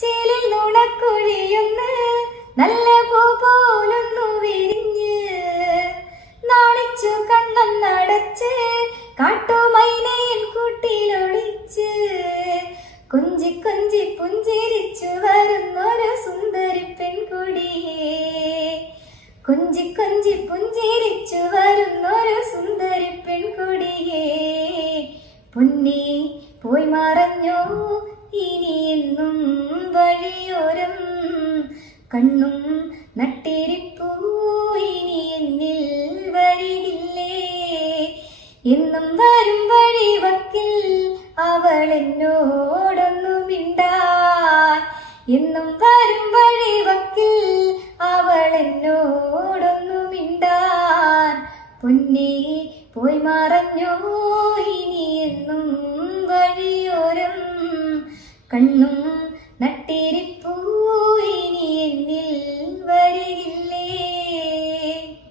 ചേലിൽ നുണക്കുഴിയൊന്ന്. നല്ല പൂ പോലൊന്നു വിരിഞ്ഞ്. നാണിച്ചു കണ്ണം നടച്ച് കാട്ടുമൈനയിൽ കൂട്ടിലൊളിച്ച്. കുഞ്ചി കുഞ്ചി പുഞ്ചിരിച്ചു വരുന്നൊരു സുന്ദരി പെൺകുടിയേ. കുഞ്ചി കുഞ്ചി പുഞ്ചിരിച്ചു വരുന്നൊരു സുന്ദരി പെൺകുടിയേ. പൊന്നി പോയി മറഞ്ഞോ കണ്ണും നട്ടിരിപ്പൂ ഇനി എന്നിൽ വരികില്ലേ? എന്നും വരും വഴി വക്കിൽ അവൾ എന്നോടൊന്നു മിണ്ടാൻ. എന്നും വരും വഴി വക്കിൽ അവൾ എന്നോടൊന്നു മിണ്ടാൻ. പൊന്നെ പോയി മറഞ്ഞോ ഇനി എന്നും വഴിയോരം. കണ്ണും